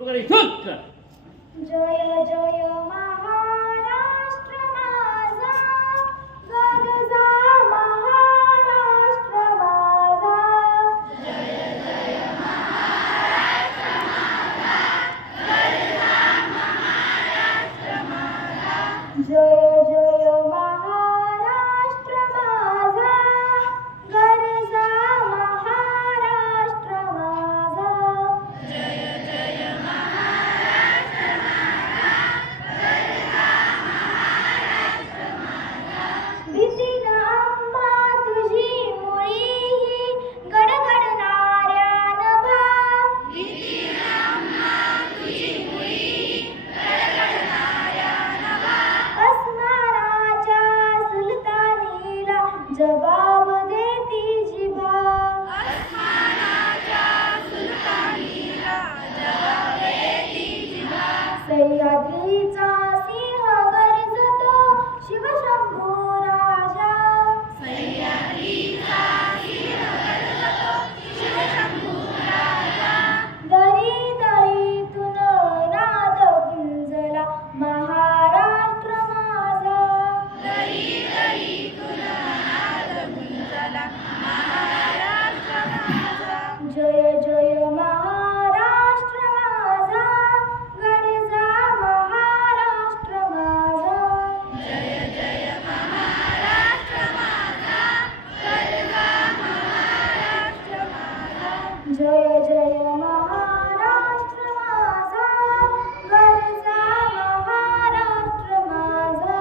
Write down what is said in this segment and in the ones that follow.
जय जय महाराष्ट्र माझा, गरजा महाराष्ट्र माझा. जय जय महाराष्ट्र माझा, गरजा महाराष्ट्र माझा. जय जय महाराष्ट्र माझा, गरजा महाराष्ट्र माझा. जय जय भीतीन अंबा तुझी मुळी गडगडणाऱ्या नभा. भीतीन अंबा तुझी मुळी गडगडणाऱ्या नभा. अस्मानाच्या सुलतानीला जबाब देती जिभा. अस्मानाच्या सुलतानीला जबाब देती जिभा. सह्याद्रीचा सिंह गरजतो शिवशंभू राजा. सह्याद्रीचा सिंह गरजतो शिवशंभू राजा. दरी दरीतून नाद गुंजला महाराष्ट्र माझा. दरी दरीतून नाद गुंजला महाराष्ट्र माझा. जय जय महाराष्ट्र माझा, गरजा महाराष्ट्र माझा. जय जय महाराष्ट्र माझा, गरजा महाराष्ट्र माझा. जय जय महाराष्ट्र माझा, गरजा महाराष्ट्र माझा.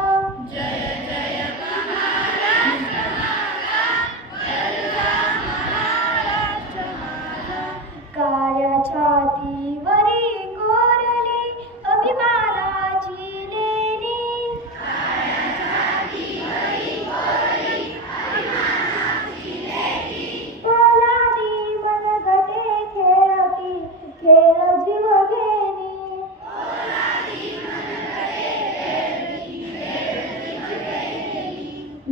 जय जय महाराष्ट्र माझा, गरजा महाराष्ट्र माझा. काळ्या छातीवरी कोरली अभिमानाची लेणी. काळ्या छातीवरी कोरली अभिमानाची लेणी. पोलादी मनगटे खेळती खेळ जीव घेणी. पोलादी मनगटे खेळती खेळ जीव घेणी.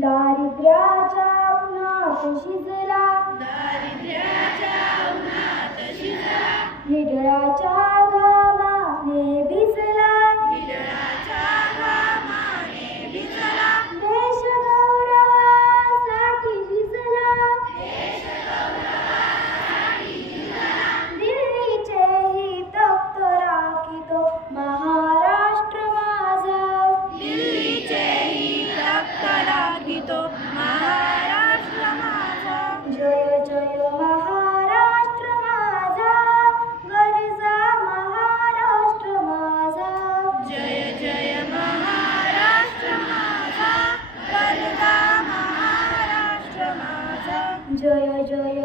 दारिद्र्याच्या उन्हात शिजला. दारिद्र्याच्या उन्हात शिजला. निडळाच्या घामाने भिजला. निडळाच्या घामाने भिजला. देश गौरवासाठी झिजला. देश गौरवासाठी झिजला. दिल्लीचे ही तख्त राखीतो महाराष्ट्र माझा. दिल्लीचे ही तख्त राखीतो महाराष्ट्र माझा. जय जय महाराष्ट्र माझा, गरजा महाराष्ट्र माझा. जय जय महाराष्ट्र माझा, गरजा महाराष्ट्र माझा. जय जय